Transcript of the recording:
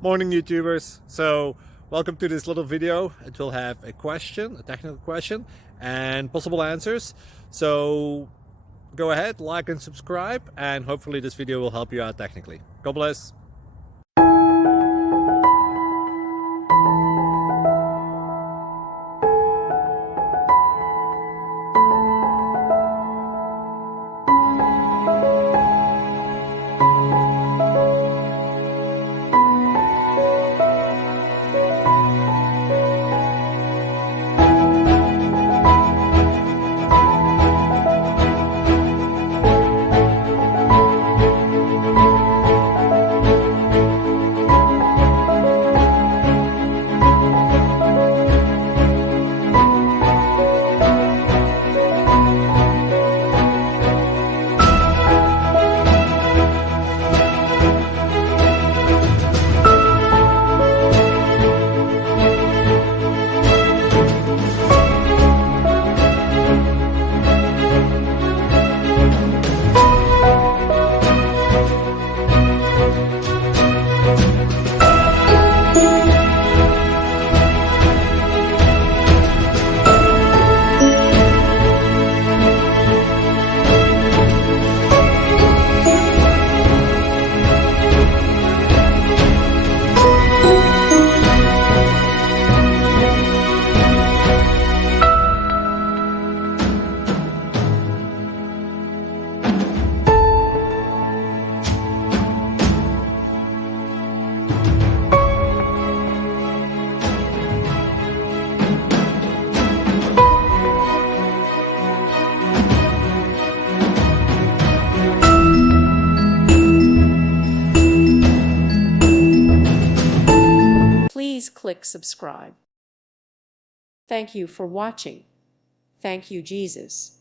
Morning YouTubers. So welcome to this little video. It will have a question, a technical question, and possible answers. So go ahead, like and subscribe, and hopefully this video will help you out technically. God bless. Please click subscribe. Thank you for watching. Thank you, Jesus.